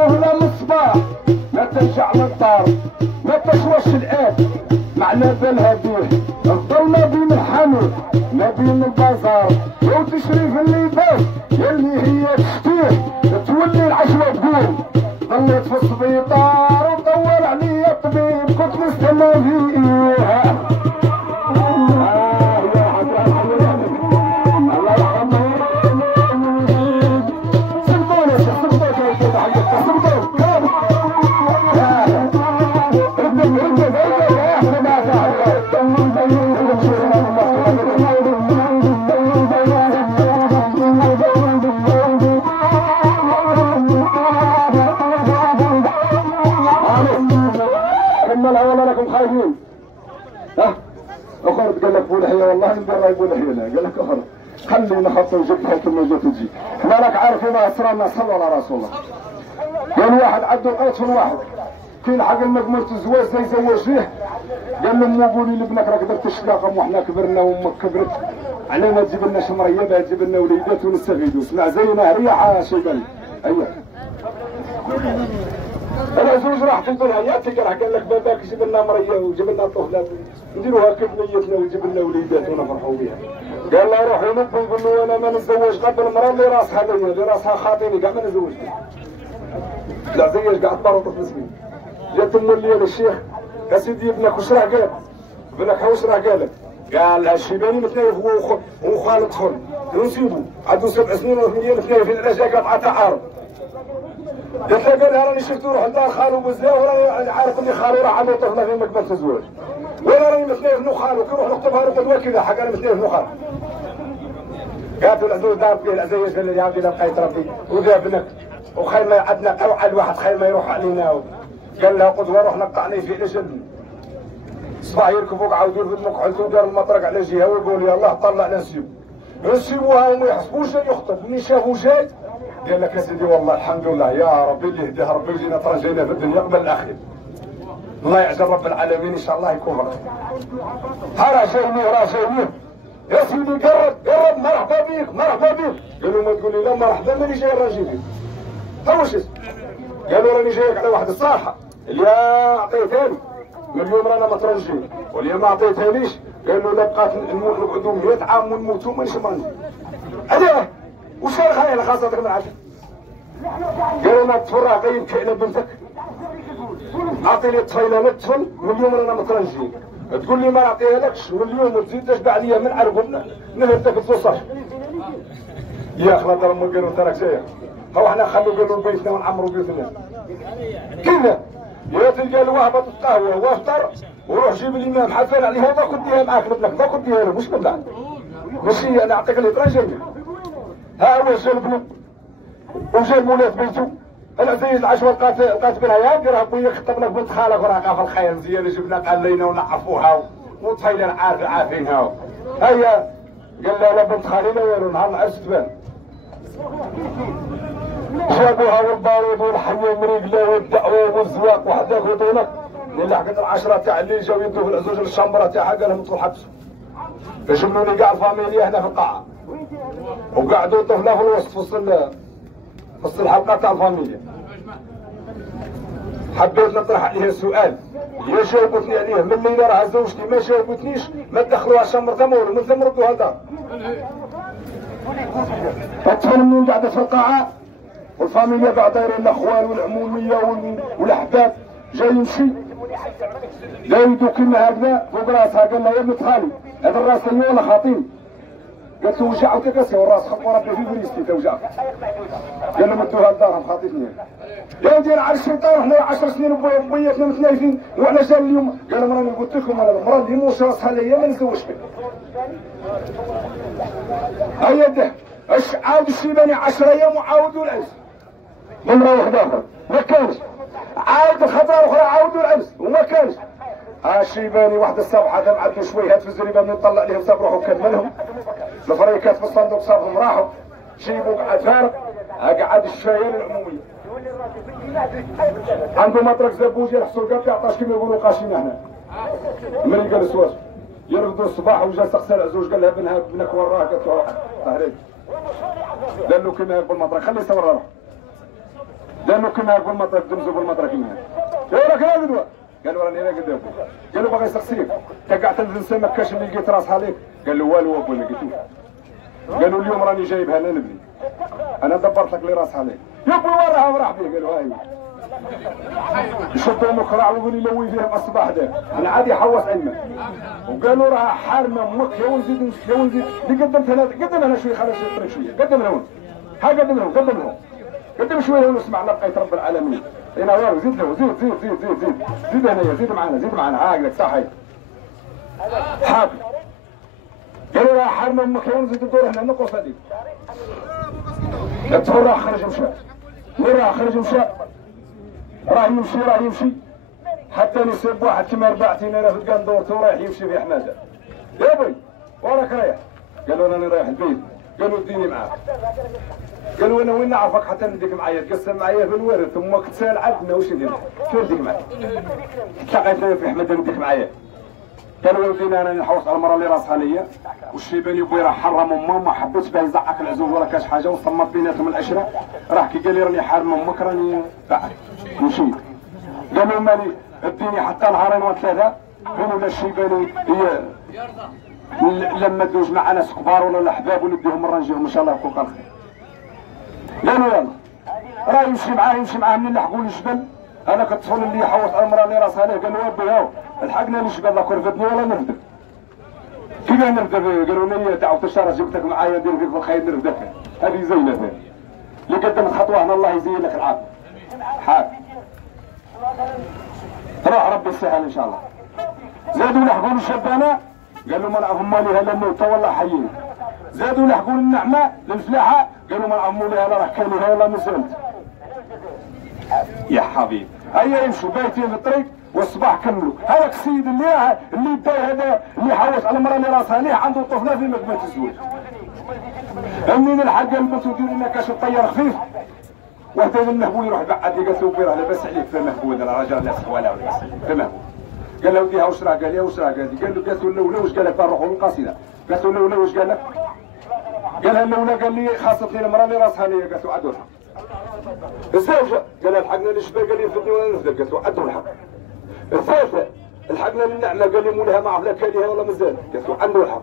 الطفله من الصباح ما ترجع للدار ما تشواش الاب معنا بالها بيه الظل ما بين الحانوت ما بين البازار وتشري في اللباس يلي هي تشتيه تولي العشوه تقول ظليت في السبيطار ودور عليا الطبيب كنت نستنى فيه اخر قال لك بولحيه والله ندير بولحيه قال لك اخر خلينا خاطر نجيب الحكم ما جات تجي حنا راك عارفين ما اسرارنا صلى على رسول الله قال واحد عنده قيطفل واحد كي لحق المقمرة الزواج زي زواج فيه قال له مو قولي لابنك راك درت الشقاقه وحنا كبرنا وامك كبرت علينا تجيب لنا شمريه باه تجيب لنا وليدات ونستفيدوا سمع زينا ريحه شيباني ايوه العزوز راح في البنايات قال لك باباك جيب لنا مريه وجيب لنا طفلات نديروها كيف نيتنا ويجيب لنا وليدات ونفرحوا بها قال له روح ينط ونقول له انا ما نتزوج قبل المراه اللي راسها ليا اللي راسها خاطيني كاع ما نتزوجش لا زيش كاع تبارط في مسكين جات ام الليل الشيخ يا سيدي ابنك واش راه قال ابنك واش راه قال قال الشيباني متنايف هو وخالد طفل نسيبو عنده 7 سنين و8 متنايف العلاج قطعه تعارض قالت له قال لها راني شفتو روح لدار خالو بزاف وراني عارف اني خالو راه عنده طفله في مقبل الزواج وانا راني متنايف نو خالو كي نروح نخطبها نقول كذا حق انا متنايف نو خالو قالت له العزوز دار فيه العزيز قال لي يا ودي لا بقيت ربي وذا ابنك وخير ما عندنا اوعى الواحد خير ما يروح علينا قال لها قدوه روح نقطعني في الجبل صباح يركبوك عاودوا في المقعد ودار المطرق على جهه ويقول يا الله طلع نسيب نسيبوها وما يحسبوش جاي يخطب منين شافوا جاي قال لك يا سيدي والله الحمد لله يا ربي اللي هداه ربي وجينا ترجينا في الدنيا قبل الاخير الله يعزل رب العالمين ان شاء الله يكون فرق ها راه جايني يا سيدي قرب مرحبا بيك مرحبا بيك قالوا ما تقول لي لا مرحبا ماني جاي راجل بيك ها واش قالوا راني جايك على واحد الصراحه اللي عطيتهاني من اليوم رانا مترجين واليوم ما عطيتهانيش قالوا لا بقات نقعدوا 100 عام ونموتوا مانيش مرني هذا وش الخيال خاصتك من عشان قالوا ما تفرع قيمك على بنتك اعطيني الطفيله للطفل من اليوم رانا مترجين تقول لي ما نعطيها لكش من اليوم وتزيد تشبع عليا من عرقنا نهدك الصوصاش يا اخي لا امك قالوا انت راك جايه هو احنا خلوا قالوا بيتنا ونعمروا بيوتنا كذا يا تلقى وهبه القهوه وافطر وروح جيب لي ماء محفل عليها باخذ ديها معاك لك باخذ ديها مش بالله ماشي انا نعطيك الاتراجيه ها هو جا البنو وجا المولات بيتو العزيز العشوه لقات بنها يا ديرها بويا خطب لك بنت خالك وراها في الخير مزيان جبنا قلينا ونعرفوها وطفيله عارفينها هيا قال لها لا بنت خالي لا والو نهار العرس تبان جابوها والبارود والحي ومريقله والدعوه والزواق وحداك وطولك اللي حقت العشره تاع اللي جاو يدوا في العزوز للشمبره تاعها قال لهم ادخلوا حبسوا فشملوني كاع الفاميليا هنا في القاعه وقعدوا طفله في الوسط في وسط الحلقه تاع الفاميليا حبيت نطرح عليها سؤال يا جاوبتني عليه من الليله راه زوجتي ما جاوبتنيش ما تدخلوها شمرتها ما والو من ثم ردوها لدار الطفل منين قاعده في القاعه والفاميليا بعد دايرين الاخوان والعموميه والاحباب جاي يمشي زايدو كيما هكذا فوق راسها قال لها يا بنت خالي هذا الراس اللي ولا خاطين قالت له وجعك كاسي والراس خط ربي في بريستي توجعك قال له مدوها لدارهم خاطيتني يا ودي على الشيطان احنا 10 سنين وبيتنا متنايفين وعلى جال اليوم قال لهم راني قلت لكم انا المراه اللي موش راسها ليا ما نتزوجش بها هيا ده اش عاود الشيباني 10 ايام وعاودوا العز من مرة واحدة اخرى ما كانش عاود الخطره الاخرى عاودوا العز وما كانش الشيباني واحد الصبحه دام عندو شويهات في الزريبه من يطلع لهم صاب روحو كملهم الفريكات في الصندوق صابهم راحوا جيبوا قعد فارغ قعد الشايل العموميه عنده مطرق زبوجي يحصل قاب يعطاش كيما يقولوا قاشينا هنا من قال السواس يرقدوا الصباح وجا سقسى العزوج قال لها ابنك وراه قالت له طهريك قال له كيما يقول المطرق خليه يصور روحه قال له كنا نقول مطرح دمزوا بالمطرح كنا يقول لك لا قدوه قال له راني انا قدامك قال له باغي يسقسيك تقعت تنزل ما كاش اللي لقيت راسها عليك قال له والو ابو ما لقيتوش قال له اليوم راني جايبها انا نبني انا دبرت لك اللي راسها عليك يا ابوي وراها وراح بيه قال له هاي يشدوا مقرع ويقول يلوي فيهم الصباح ده انا عادي يحوس عمه وقالوا راها حارمه امك يا ولدي يا ولدي اللي قدمت انا قدم انا شويه خلينا شويه طريق شويه قدم لهم ها قدم لهم قدم لهم قدم شويه لهم نسمع لقيت رب العالمين هنا والو زيد له زيد زيد زيد زيد زيد زيد هنا زيد معنا زيد معنا هاكلك صح هاي حاضر قالوا راها حارمه امك يا ولدي تدور هنا نقص هذيك تصور راه خرج مشى وين راه خرج مشى راه يمشي حتى نسيب واحد كيما ربعتيني انا في القندورته ورايح يمشي في حماده يا بي وراك رايح قالوا راني رايح البيت قالوا اديني معاك قالوا انا وين نعرفك حتى نديك معايا تقسم معايا في الورث امك تسال عندنا واش ندير شنو نديك معايا تلاقيت في حماده نديك معايا قالوا يا ودينا انا نحوس على المراه اللي راسها ليا والشيباني بوي راه حرم امه ما حبيتش باه يزعق العزوز ولا كاش حاجه وصمت بيناتهم العشره راه كي قال لي راني حارم امك راني بعد مشيت قالوا مالي اديني حتى نهارين وثلاثه قالوا لا الشيباني هي لما دوز مع ناس كبار ولا الاحباب ونديهم مره نجيهم ان شاء الله يكون خير قالوا يلا راه يمشي معاه من لحقوا الجبل انا كطفل اللي يحوس على المراه اللي راسها ليه قالوا ودي هاو الحقنا الجبل لا كرفتني ولا نردك كيفاه نردك قالوا لي تعاود تشارع جبتك معايا ندير فيك بالخير نردك هذه زينه اللي قدمت خطوه هنا الله يزين لك العافيه حاك روح ربي يسهل ان شاء الله زادوا لحقوا الشبانه قالوا ما نعرفوا مالها لا موتى ولا حيين زادوا لحقوا النعمه للفلاحه قالوا ما نعرفوا مالها لا راه كانها ولا مسلت يا حبيبي هيا يمشوا بايتين في الطريق والصباح كملوا هذاك السيد اللي دار هذا اللي حوس على المراه اللي راسها ليه عنده طفله في مقبله الزواج منين الحق البنت ودير لنا كاش الطيار خفيف وحده من المهبول يروح بعد لي قالت له بيراه لاباس عليك فما مهبول انا راجل ناس ولا لاباس فما هو قال له وديها واش راه قال لها واش راه قال له قالت له الاولى واش قال لك نروحوا للقصيده قالت له الاولى واش قال لك قالها الاولى قال لي خاصتني المراه اللي راسها ليا قالت له عدوا الحق الزوجه قال الحقنا للشباب قال لي نفدني ولا نفدك قالت له عدوا الحق الثالثه الحقنا للنعمه قال لي مولها ما عرف لا كاليها ولا مازال قالت له عدوا الحق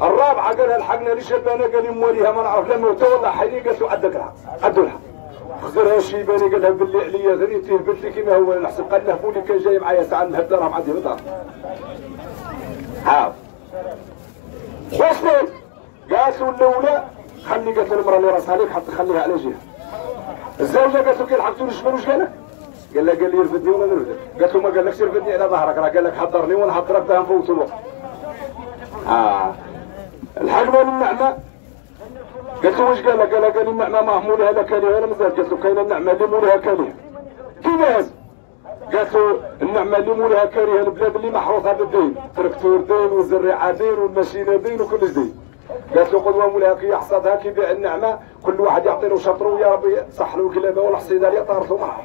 الرابعه قالها الحقنا للشبانه قال لي مواليها ما نعرف لا موتى ولا حي قالت له عدك الحق عدوا الحق خزرها الشيباني قال لها باللي عليا ذريتيه قلت لي كيما هو نحسب قال له بولي كان جاي معايا ساعه نهبدا راهم عندي الدار هاو وصلت قالت له الاولى خلي قالت له المراه اللي راسها عليك حتى خليها على جهه الزوجه قالت له كي لحقتوا الجبل واش قال لك؟ قال لها قال لي يرفدني ولا نرفدك قالت له ما قالكش يرفدني على ظهرك راه قال لك حضرني وانا حضرك باه نفوت الوقت الحقنا للنعمه قالت له واش قال لك؟ قال لي النعمه ما مولها لا كاليها ولا مازال قالت له كاينه النعمه اللي مولها كاليها كيفاش؟ قالت له النعمه اللي مولها كارهه البلاد اللي محروسه بالدين تركتور دين والزريعه دين والماشينه دين وكلش دين قالت له قدوه مولاها كي يحصدها كي يبيع النعمه كل واحد يعطي له شطره ويا ربي صح له كلابه ولا حصيده اللي طارت له معاه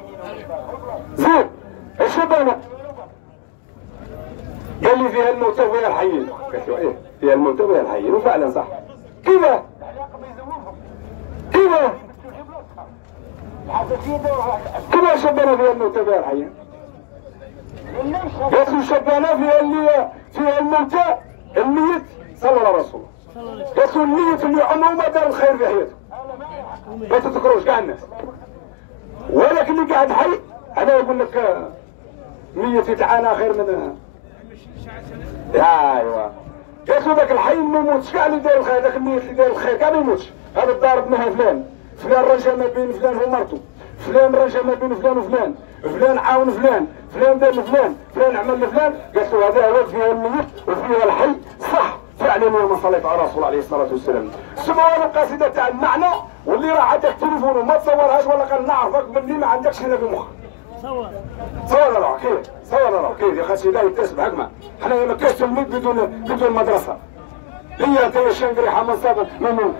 زين الشبانه قال لي فيها الموتى وفيها الحيين قالت له ايه فيها الموتى وفيها الحيين وفعلا صح كيفاه؟ كيفاه؟ كيفاه الشبانه فيها الموتى وفيها الحيين؟ قالت له الشبانه فيها الموتى الميت صلى على رسول الله قالت له الميت اللي عمره ما دار الخير في حياته ما تذكروش كاع الناس ولكن اللي قاعد حي انا يقول لك ميت يتعانى خير من ايوا قالت له ذاك الحي ما يموتش كاع اللي داير الخير ذاك الميت اللي داير الخير كاع ما يموتش هذا الضارب منها فلان رجع ما بين فلان ومرته فلان رجع ما بين فلان وفلان فلان عاون فلان دار لفلان فلان عمل لفلان قالت له هذا هو فيها الميت وفيها الحي صح فعلا يوم صليت على رسول عليه الصلاه والسلام سمعوا القصيده تاع المعنى واللي راه عندك تليفون وما تصورهاش ولا قال نعرفك باللي ما عندكش هنا في مخك صور راه كيف صور راه كيف يا خالتي لا يتسبح هكما حنا ما كاش تلميذ بدون مدرسه هي انت شنقريحه من صبر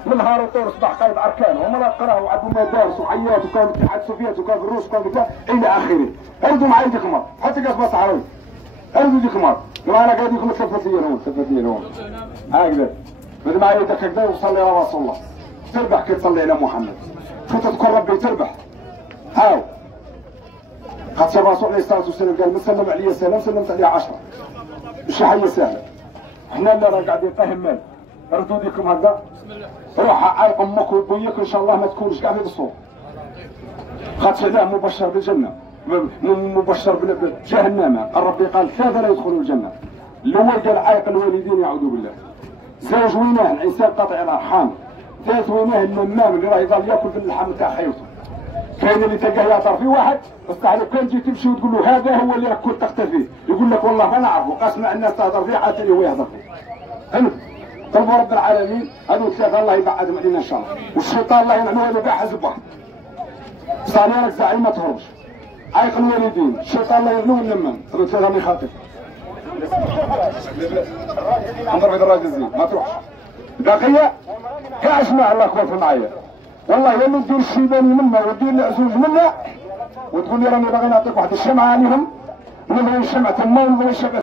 من نهار طور صباح قايد اركان وما قراوا وعندهم مدارس وحيات وكان الاتحاد السوفيتي وكان الروس وكان كذا الى اخره اردوا معايا ديك المره حتى قاس ما صحراوي اردوا ديك المره وانا قاعد لكم 3 ايام 3 ايام هكذا بدي معايا يدك هكذا وصلي على رسول الله تربح كي تصلي على محمد شو تذكر ربي تربح هاو خاطر الرسول عليه الصلاه والسلام قال من سلم علي سلام سلمت عليه 10. ماشي حاجه سهله. احنا اللي راه قاعدين طايحين مال. ردوا ديكم هكذا. روح عايق امك وبويك ان شاء الله ما تكونش كاع في الصوت. خاطر علاه مبشر بالجنه. مبشر بجهنم. ربي قال ثلاثه لا يدخلوا الجنه. الاول قال عايق الوالدين يعوذ بالله. زوج ويناه الانسان قاطع الارحام. ثالث ويناه النمام اللي راه يظل ياكل في اللحم تاع خيوته. كاين اللي تلقاه يعطر في واحد بصح لو كان تجي تمشي وتقول له هذا هو اللي راك كنت تختفي يقول لك والله ما نعرفه قاسمع الناس تهضر فيه حتى هو يهضر فيه. فهمت؟ طلبوا رب العالمين هذو ثلاثه الله يبعدهم علينا ان شاء الله والشيطان الله ينعمه هذا كاع حزب واحد. صاني راك زعيم ما تهربش. عايق الوالدين الشيطان الله يغنوه النمام هذو ثلاثه اللي خاطر. نضرب هذا الراجل زين ما تروحش. باقيه كاع اسمع الله كويس معايا. والله يا اللي ندير الشيباني منا وندير العزوز منا وتقول لي راني باغي نعطيك واحد الشمعه عليهم ونبغي الشمعه تما ونبغي الشمعه